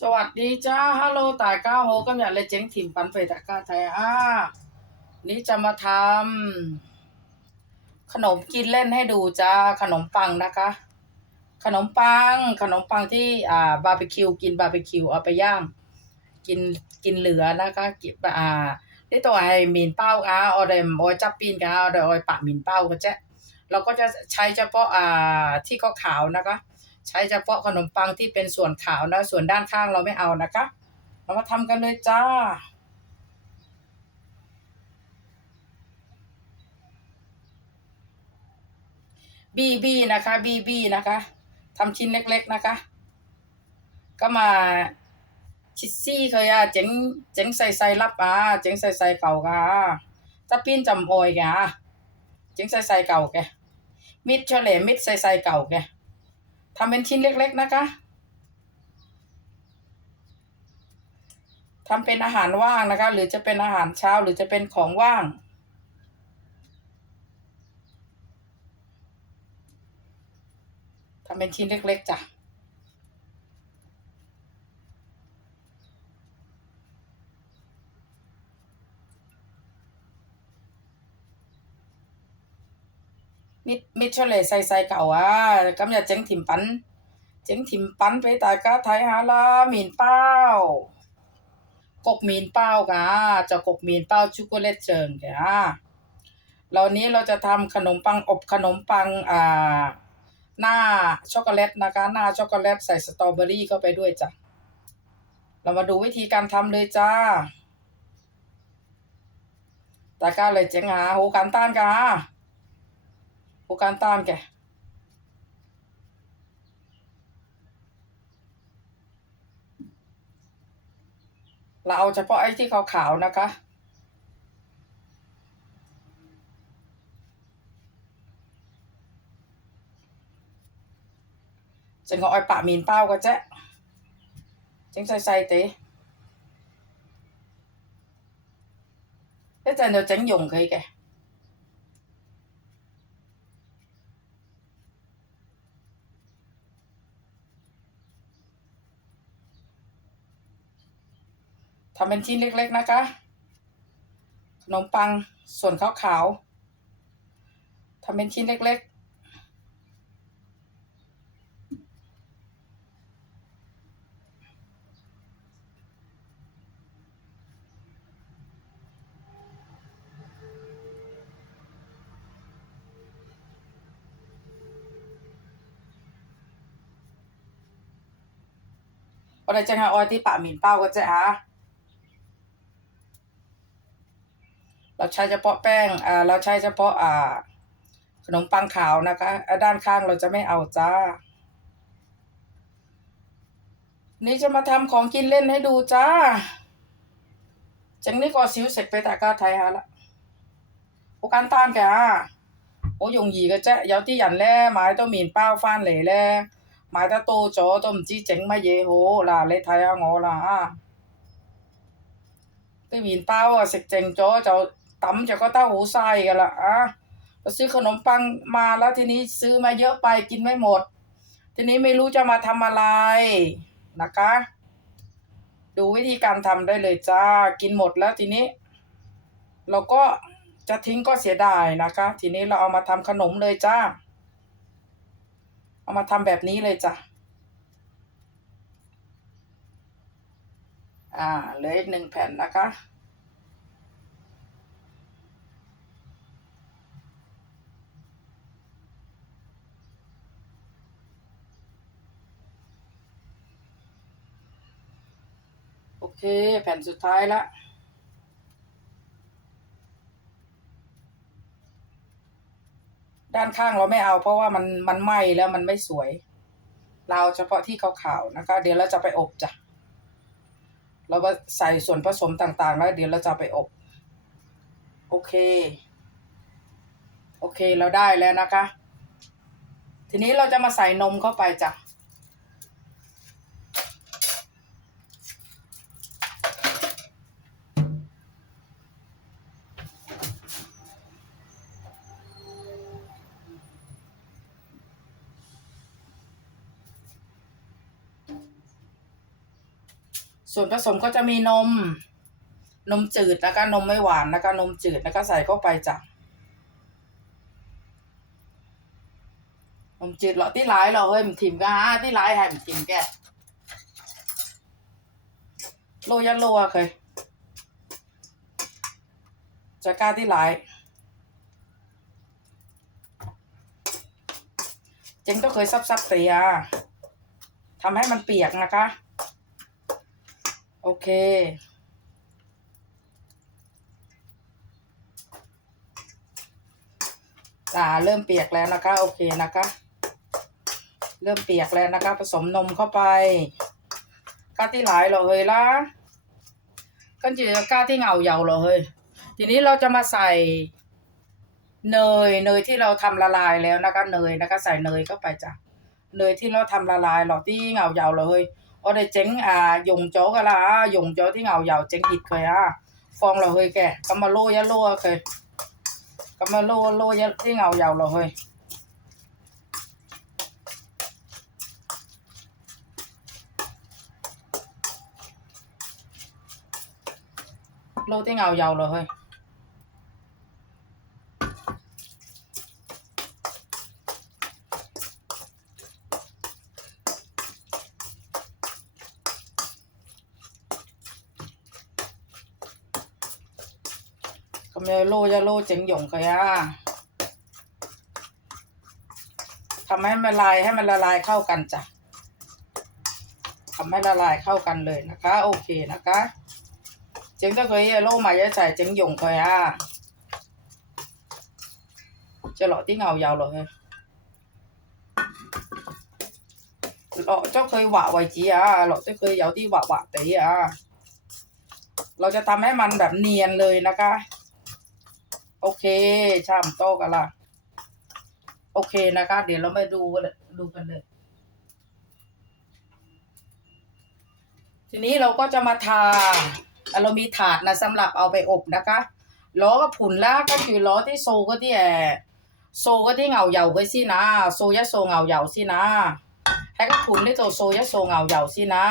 สวัสดีจ้าฮัลโหลตายก้าโฮก็อยากเลยเจ๊งถิ่มปันไปตะก้าไทยอ่านี่จะมาทำขนมกินเล่นให้ดูจ้าขนมปังนะคะ ขนมปัง ขนมปังที่อ่าบาร์บีคิวกินบาร์บีคิวเอาไปย่าง กินกินเหลือนะคะกินอ่านี่ตัวไอ้หมินเป้าอะเอเดมเอาจับปีนกันเอเดมอาปะหมินเป้าก็จะเราก็จะใช้เฉพาะอ่าที่ขาวนะคะ ใช้เฉพาะขนมปังที่เป็นส่วนขาวนะ ส่วนด้านข้างเราไม่เอานะคะ เรามาทำกันเลยจ้าบีบีนะคะบีบีนะคะทำชิ้นเล็ก ๆนะคะ ก็มาชิซซี่เคยอะเจ๋งเจ๋งใส่ใส่รับอะเจ๋งใส่ใส่เก่าก่ะถ้าปิ้นจำโอยแกอะเจ๋งใส่ใส่เก่าแกมิดเฉลยมิดใส่ใส่เก่าแก ทำเป็นชิ้นเล็ก ๆ นะคะทำเป็นอาหารว่างนะคะ หรือจะเป็นอาหารเช้าหรือจะเป็นของว่าง ทำเป็นชิ้นเล็ก ๆ จ้ะ มิดมิดเฉลยใส่ใส่เก่าอะกำลังเจ๋งถิ่มปัน เจ๋งถิ่มปันไปตายก็ไทยหาละหมีนเป้ากกหมีนเป้ากะจะกกหมีนเป้าช็อกโกแลตเจิงแกะเหล่านี้เราจะทำขนมปังอบขนมปังอ่าหน้าช็อกโกแลตนะคะหน้าช็อกโกแลตใส่สตรอเบอรี่เข้าไปด้วยจ้ะเรามาดูวิธีการทำเลยจ้าตาก้าเลยเจ๋งหาโหการต้านกะ โหการต้านแกเราเอาเฉพาะไอ้ที่ขาวๆนะคะ ฉันก็เอาปะมีนเป้าก็จะจังใส่ใส่เตะแล้วจะเดี๋ยวจังยงเคยแก ทำเป็นชิ้นเล็กๆนะคะ ขนมปังส่วนขาวๆทำเป็นชิ้นเล็กๆอะไรจังฮะออยที่ปะหมิน เราใช้เฉพาะแป้งอ่าเราใช้เฉพาะอ่า ขนมปังขาวนะคะ ด้านข้างเราจะไม่เอาจ้า นี่จะมาทำของกินเล่นให้ดูจ้า จังนี้ก็ซิวเสร็จไปตากาไทยฮะละโอการต้านแกอะโอยงหยีก็จะเยาที่หยันแล่ไม้ต้องมีนเป้าฟ้านเหล่แล่หมายถ้าโตจอต้มจี้เจ๋งมาเยโหล่ะเลยไทยอะงอล่ะตื้อมีนเป้าอะเสกเจ๋งจอเจ้า ราซื้อขนมปังมาแล้วทีนี้ซื้อมาเยอะไปกินไม่หมด ทีนี้ไม่รู้จะมาทำอะไรนะคะ ดูวิธีการทำได้เลยจ้ากินหมดแล้วทีนี้ เราก็จะทิ้งก็เสียดายนะคะ ทีนี้เราเอามาทำขนมเลยจ้า เอามาทำแบบนี้เลยจ้ะอ่าเหลืออีกหนึ่งแผ่นนะคะ โอเค แผ่นสุดท้ายละด้านข้างเราไม่เอาเพราะว่ามันมันไหม้แล้วมันไม่สวย เราเอาเฉพาะที่ขาวๆนะคะ เดี๋ยวเราจะไปอบจ้ะเราก็ใส่ส่วนผสมต่างๆ แล้ว เดี๋ยวเราจะไปอบ โอเค โอเคเราได้แล้วนะคะ ทีนี้เราจะมาใส่นมเข้าไปจ้ะ วนผสมก็จะมีนม นมจืดแล้วก็นมไม่หวานแล้วก็นมจืดแล้วก็ใส่เข้าไปจ้ะนมจืดเหรอที่ร้ายเหรอเฮ้ยมันถิ่มก็ฮะที่ร้ายให้มันถิ่มแกโลยันโลอะเคยจะกล้าที่ร้ายเจ๊งต้องเคยซับซับเตียทำให้มันเปียกนะคะ โอเค อ่า เริ่มเปียกแล้วนะคะ โอเคนะคะ เริ่มเปียกแล้วนะคะ ผสมนมเข้าไปกาที่หลายเหรอเฮ้ยล่ะกันจีกาที่เหงาเยาเหรอเฮ้ยทีนี้เราจะมาใส่เนยเนยที่เราทำละลายแล้วนะคะเนยนะคะ ใส่เนยเข้าไปจ้ะเนยที่เราทำละลายหรอที่เหงาเยาเหรอเฮ้ย ở đây tránh à dùng chỗ cái là dùng chỗ ที่เหงาเหยา tránh thịt rồi à phong là hơi kẻ cầm mà lô ya lô kìa cầm mà lô lô ya ที่เหงาเหย มยโลจ로야로เจ๋งหยงเขาย่าทำให้มันลายให้มันละลายเข้ากันจ้ะทำให้ละลายเข้ากันเลยนะคะ โอเคนะคะเจ๋งตะเคยโลมาเยอะใส่เจ๋งหยงเขาย่าจะหล่อที่เงายาวเลยหล่จ้เคยหวะไว้จีอะเราจะเคยเยาวที่หวะหวะตีอะเราจะทำให้มันแบบเนียนเลยนะคะ โอเคชามโต๊ะกันละโอเคนะคะ เดี๋ยวเราไปดูกันเลยดูกันเลย ทีนี้เราก็จะมาทา เรามีถาดนะสำหรับเอาไปอบนะคะล้อก็ผุนแล้วก็คือล้อที่โซก็ที่แอโซก็ที่เหงาเหยาก็สินะ โซยะโซเหงาเหยาสินะให้ก็ผุนที่ตัวโซยะโซเหงาเหยาสินะ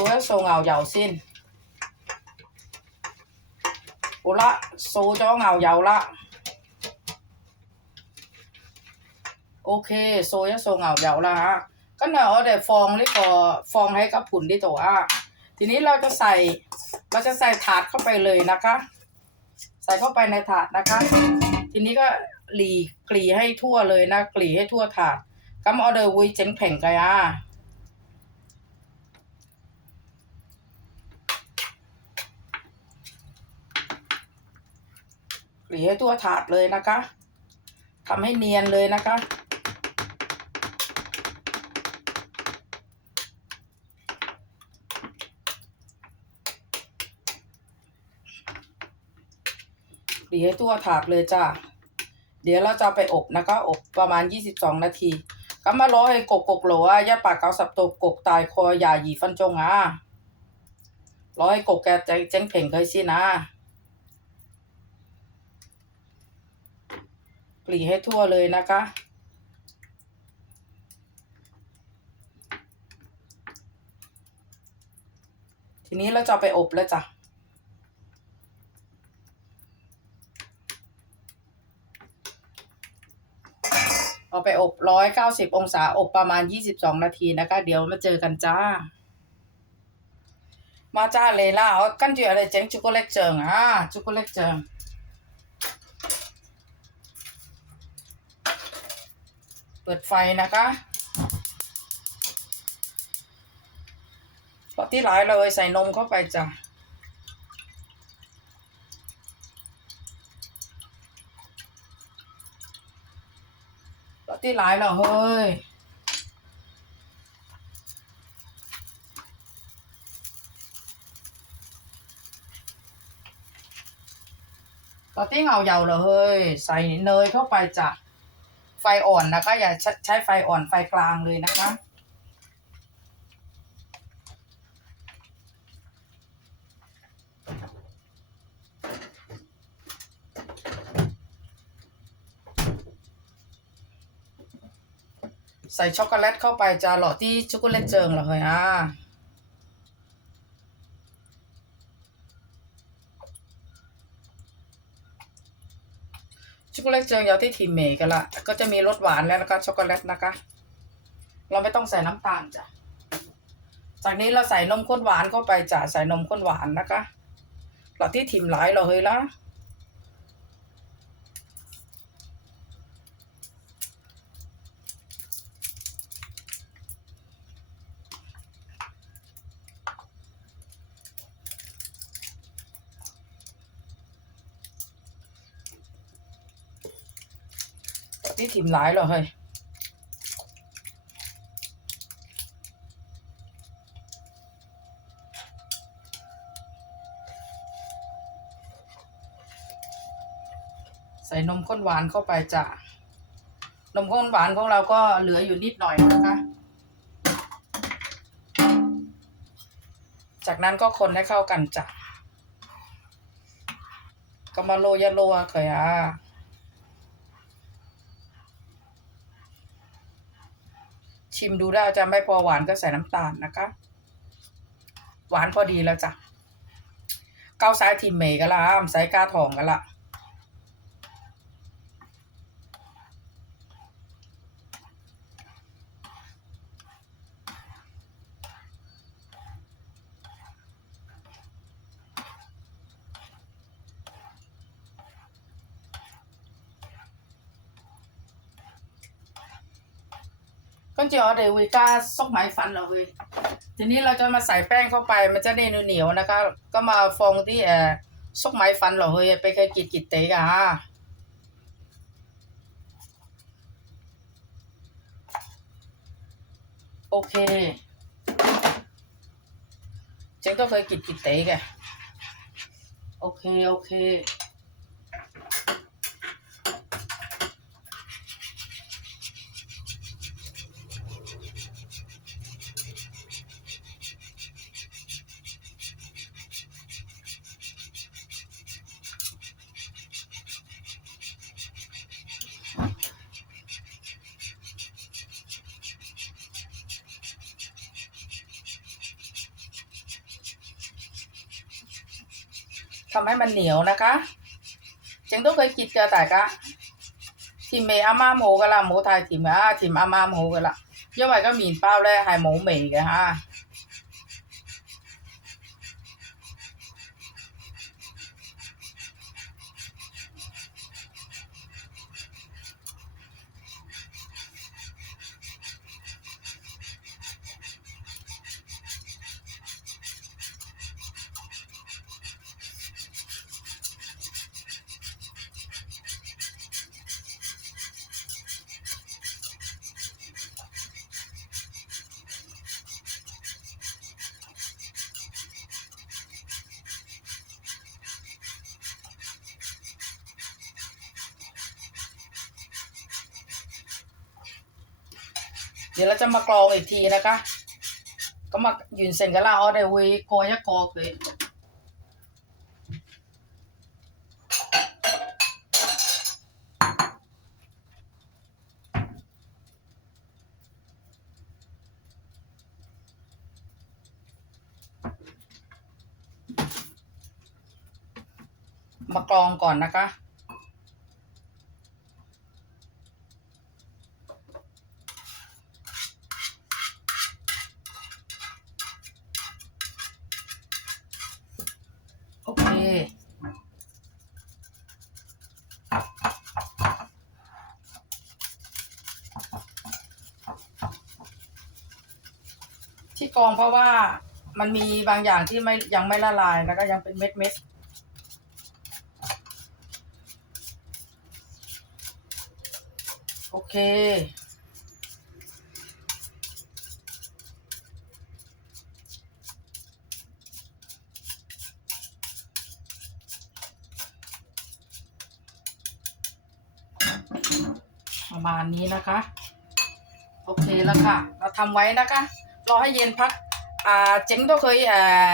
扫一扫牛油先。好啦，扫咗牛油啦。OK，扫一扫牛油啦吓。跟住我哋放呢、个放喺个盘呢度啊。ทีนี้เราจะใส่เราจะใส่ถาดเข้าไปเลยนะคะ ใส่เข้าไปในถาดนะคะ ทีนี้ก็หลีกลี่ให้ทั่วเลยนะกลี่ให้ทั่วถาด咁我哋会整平嘅啊。 หลีให้ตัวถาดเลยนะคะทำให้เนียนเลยนะคะ หลีให้ตัวถาดเลยจ้าเดี๋ยวเราจะไปอบนะคะอบประมาณ 22 นาทีก็มาร้อยกกกกหลัวยาปากเกาสับตบกกตายคอยาหยีฟันจงอะร้อยกกแกแจ้งเพ่งเคยสินะ กลี่ให้ทั่วเลยนะคะ ทีนี้เราจะไปอบแล้วจ้ะเอาไปอบร้อยเก้าสิบองศาอบประมาณยี่สิบสองนาทีนะคะ เดี๋ยวมาเจอกันจ้า มาจ้าเลยล่ะกันเจออะไรเจ๊งช็อกโกแลตเจิงอะช็อกโกแลตเจิง เปิดไฟนะคะพอที่หลายเลยใส่นมเข้าไปจ้ะพอที่หลายแล้วเฮ้ยตอนที่เงาเยาเรอเฮ้ยใส่เนยเข้าไปจ้ะ ไฟอ่อนนะคะ อย่าใช้ไฟอ่อนไฟกลางเลยนะคะใส่ช็อกโกแลตเข้าไปจะหล่อที่ช็อกโกแลตเจิงเหรอเฮ้ยอะ ช็อกโกแลตเจียาวที่ทีมเมกันละก็จะมีรสหวานแล้วนะคะช็อกโกแลตนะคะ เราไม่ต้องใส่น้ำตาลจ้ะจากนี้เราใส่นมข้นหวานเข้าไปจ้ะใส่นมข้นหวานนะคะเราที่ถิ่มหลายเราเฮ้ยละ ถิ่มหลายเราเฮ้ยใส่นมข้นหวานเข้าไปจ้ะนมข้นหวานของเราก็เหลืออยู่นิดหน่อยนะคะ จากนั้นก็คนให้เข้ากันจ้ะก็มาโรยาโรยเคยอะ ชิมดูได้จะไม่พอหวานก็ใส่น้ำตาลนะคะ หวานพอดีแล้วจ้ะเกาสายทีมเมย์ก็ละอ้ามสายกาทองกันละ ก็จะเอาเดวิก้าซอกไม้ฟันเราเว้ยทีนี้เราจะมาใส่แป้งเข้าไปมันจะได้เหนียวๆนะคะ ก็มาฟองที่เออซอกไม้ฟันเราเฮ้ยไปเคยกิดกิดเตะกะโอเคเจ๊ก็เคยกิดกิดเตะแกโอเคโอเค ทำให้มันเหนียวนะคะเจงต้องเคยกินเจอแต่กะทีมเมอาม่าโมกะละโมไทยทีมอาทีมอาม่าโมกะละ因为个面包咧系冇味嘅吓。 เดี๋ยวเราจะมากรองอีกทีนะคะ ก็มายืนเซ็นกันละอ๋อเดี๋ยววีกอยกอเลยมากรองก่อนนะคะ โอเค ที่กร องเพราะว่ามันมีบางอย่างที่ไม่ยังไม่ละลายแล้วก็ยังเป็นเม็ดเม็ดๆโอเค ประมาณนี้นะคะ โอเคแล้วค่ะ เราทำไว้นะคะ รอให้เย็นพักอ่าเจ๋งตัวเคยอ่า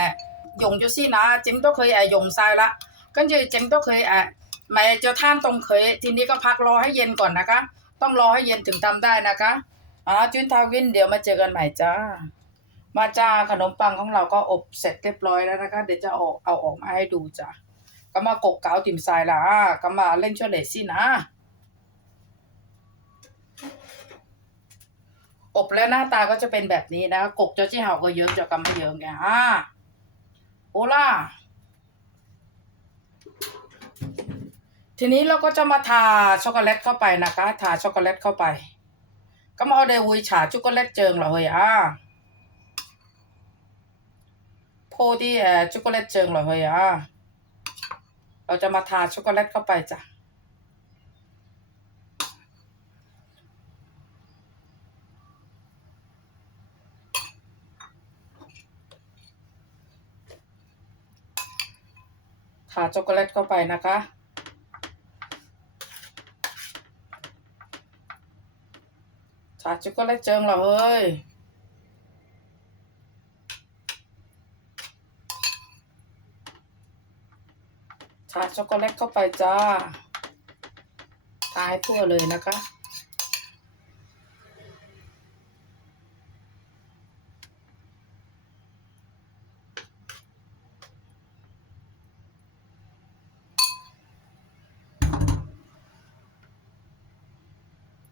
หยงจุซี่นะเจ๋งตัวเคยอ่าหยงใส่ยละก็จอเจ๋งตัวเคยอ่าไม่จะท่านตรงเคย ทีนี้ก็พักรอให้เย็นก่อนนะคะ ต้องรอให้เย็นถึงทำได้นะคะอ่าจุนทาวินเดี๋ยวมาเจอกันใหม่จ้ามาจ้าขนมปังของเราก็อบเสร็จเรียบร้อยแล้วนะคะ เดี๋ยวจะออกเอาออกมาให้ดูจ้ะก็มากกเกาติ่มทรายละก็มาเล่นช่วยเลซี่นะ อบแล้วหน้าตาก็จะเป็นแบบนี้นะกกเจ้าจี้เห่าก็เยิ้มจะกำไม่เยิ้มไงอ่าโอล่าทีนี้เราก็จะมาทาช็อกโกแลตเข้าไปนะคะ ทาช็อกโกแลตเข้าไป ก็มาเอาเดวุยฉาช็อกโกแลตเจิงเหรอเฮ้ยอะโพดีแอช็อกโกแลตเจิงเหรอเฮ้ยอะเราจะมาทาช็อกโกแลตเข้าไปจ้ะาช็อกโกแลตเข้าไปนะคะทาช็อกโกแลตเจิงเหรอเฮ้ยทาช็อกโกแลตเข้าไปจ้าทาให้ทั่วเลยนะคะ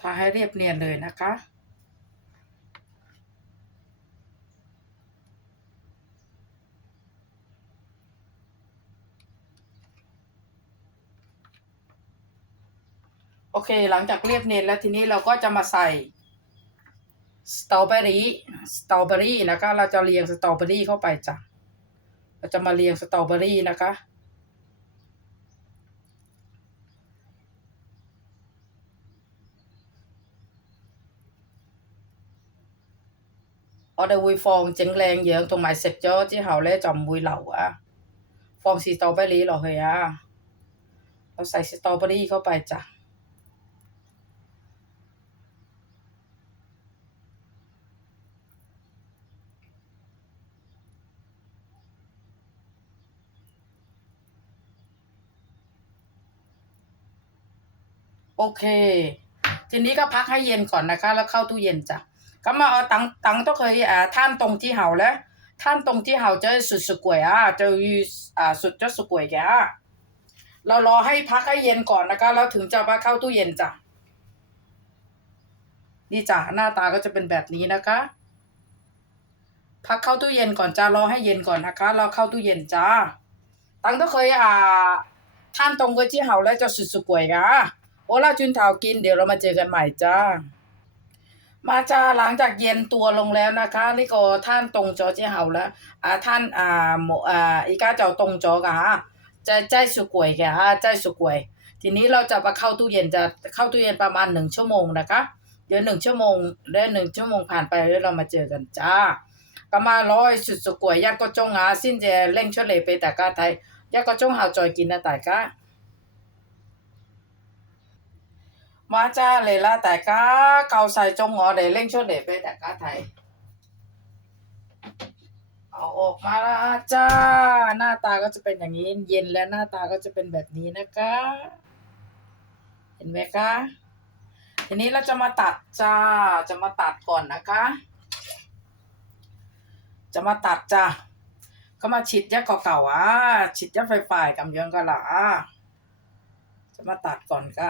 ทาให้เรียบเนียนเลยนะคะ โอเคหลังจากเรียบเนียนแล้วทีนี้เราก็จะมาใส่สตรอเบอรี่สตรอเบอรี่นะคะ เราจะเรียงสตรอเบอรี่เข้าไปจ้ะ เราจะมาเรียงสตรอเบอรี่นะคะ 我哋會放整靚樣，同埋食咗之后咧就唔会流啊。放士多啤梨落去啊，我ใส่士多啤梨เข้าไปจ้ะโอเค ทีนี้ก็พักให้เย็นก่อนนะคะ แล้วเข้าตู้เย็นจ้ะ 咁啊，我等等到佢诶摊冻之后咧，摊冻之后就雪雪柜啊，就要啊雪咗雪柜嘅啊。เรารอให้พักให้เย็นก่อนนะคะแล้วถึงจะมาเข้าตู้เย็นจ้ะ นี่จ้ะหน้าตาก็จะเป็นแบบนี้นะคะ พักเข้าตู้เย็นก่อนจ้ารอให้เย็นก่อนนะคะเราเข้าตู้เย็นจ้าตั้ง都可以啊摊冻佢之后咧就雪雪柜噶好啦转头见เดี๋ยวเรามาเจอกันใหม่จ้า มาจ้าหลังจากเย็นตัวลงแล้วนะคะนี่ก็ท่านตรงจอเจ้าเห่าแล้วอ่าท่านอ่าหมอ่าอีกาเจ้าตรงจอกะฮะใจใจสุกวยแกฮะใจสุกวย ทีนี้เราจะมาเข้าตู้เย็นจะเข้าตู้เย็นประมาณหนึ่งชั่วโมงนะคะ เดี๋ยวหนึ่งชั่วโมงได้หนึ่งชั่วโมงผ่านไปแล้วเรามาเจอกันจ้าก็มาร้อยสุดสุกวยยัดก็จงอะสิ้นจะเล่งช่วยเลยไปแต่กาไทยยัดก็จงหาจอยกินนะแต่กา มาจ้าเลยละแต่ก็เกาใส่จงหอเดี๋ยวเร่งช่วยเดไปแต่ก็ไทยเอาออกมาละจ้า หน้าตาก็จะเป็นอย่างนี้ เย็นแล้วหน้าตาก็จะเป็นแบบนี้นะคะ เห็นไหมคะทีนี้เราจะมาตัดจ้า จะมาตัดก่อนนะคะ จะมาตัดจ้าก็มาฉีดยาเก่าๆอะฉีดยาไฟฟ้ากำยองก็ละอะจะมาตัดก่อนก็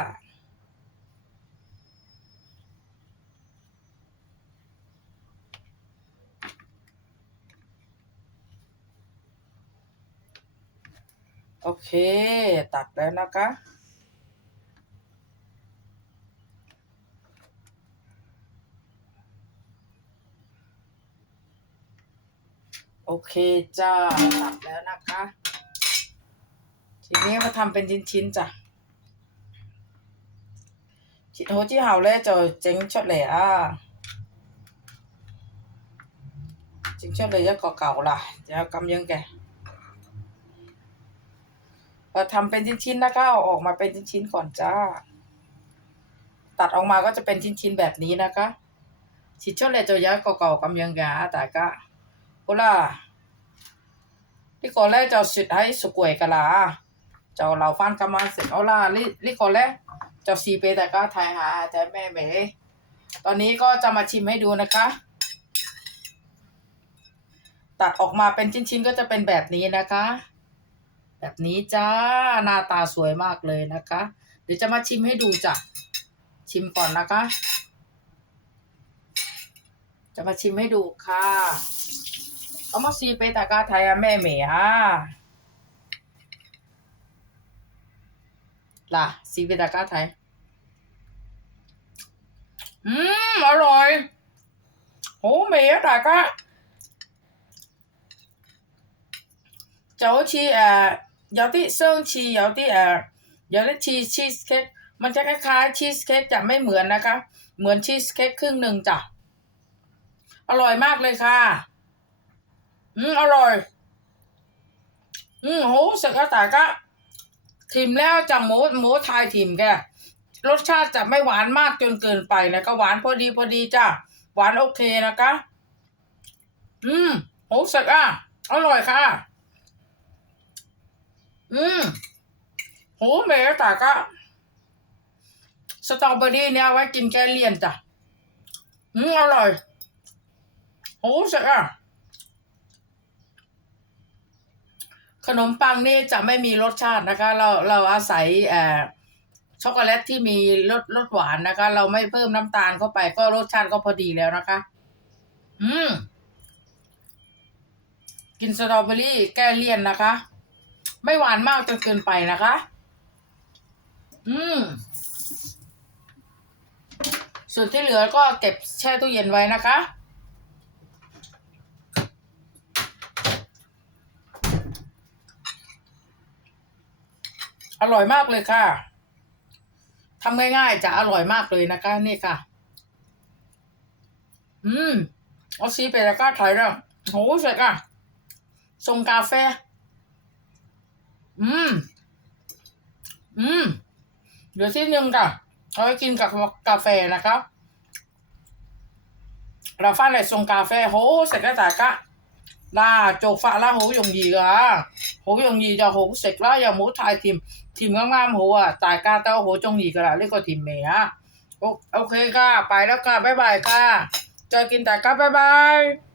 เค ตักแล้วนะคะ โอเคจ้า ตักแล้วนะคะ ทีนี้มาทำเป็นชิ้นๆจ้ะ chị thôi chị rồi, tránh cho lẻ. À chính cho lẻ cho cỏ cẩu là, cho เราทำเป็นชิ้นๆนะก็เอาออกมาเป็นชิ้นๆก่อนจ้า ตัดออกมาก็จะเป็นชิ้นๆแบบนี้นะคะชิ้นช่อเลตัวยะเก่าๆกำยังยาแต่ก็โอล่ะที่ก่อนแรกจะสุดให้สุกวยกะลาเจะเหลาฟันกำมาเสร็จโอล่ะนี่ก่อนแรกจะซีเปแต่ก็ทายหาแต่แม่เมตอนนี้ก็จะมาชิมให้ดูนะคะ ตัดออกมาเป็นชิ้นๆก็จะเป็นแบบนี้นะคะ แบบนี้จ้าหน้าตาสวยมากเลยนะคะ เดี๋ยวจะมาชิมให้ดูจ้ะชิมก่อนนะคะ จะมาชิมให้ดูค่ะเอามาซีไปตากาไทยอะแม่เหมียล่ะซีไปตากาไทยอืมอร่อยโหเหมียตากาเจ้าชีแอ 有啲相似，有啲诶、呃、有啲似 cheese cake มันจะคล้ายๆ cheese cake จะไม่เหมือนนะคะ เหมือน cheese cake ครึ่งหนึ่งจ้ะ อร่อยมากเลยค่ะ อืมอร่อย อืมโหสึกกระต่ายก็ทิมแล้วจากหมูหมูไทยทิมแกรสชาติจะไม่หวานมากจนเกินไปนะก็หวานพอดีพอดีจ้ะ หวานโอเคนะคะ อืมโหสึกอ่ะ อร่อยค่ะ อืมโหเมย์ตากะสตรอเบอรี่เนี่ยไว้กินแก้เลี่ยนจ้ะอืมอร่อยโหเสร็จอะขนมปังนี่จะไม่มีรสชาตินะคะ เราเราอาศัยเอ่อช็อกโกแลตที่มีรสรสหวานนะคะ เราไม่เพิ่มน้ำตาลเข้าไป ก็รสชาติก็พอดีแล้วนะคะ อืม กินสตรอเบอรี่แก้เลี่ยนนะคะ ไม่หวานมากจนเกินไปนะคะ อืม ส่วนที่เหลือก็เก็บแช่ตู้เย็นไว้นะคะ อร่อยมากเลยค่ะทำง่ายๆจะอร่อยมากเลยนะคะ นี่ค่ะ อืมเอาซีไปแล้วก็ถอยแล้วโหเสร็จอะส่งกาแฟ อืม อืมเดี๋ยวที่หนึ่งค่ะเขาไปกินกับกาแฟนะครับเราฟ้าเหลส่งกาแฟโหเสร็จแล้วจากกะลาโจกฟ้าลาโหยงยีกะโหยงยีจะโหเสร็จแล้วอย่าหมูทายทีมทีมงามๆโหอะตายกาเต้าโหจงยีกะละเรียกก็ทีมเมียโอเคค่ะไปแล้วค่ะบ๊ายบายค่ะเจอกินแต่ก็บ๊ายบาย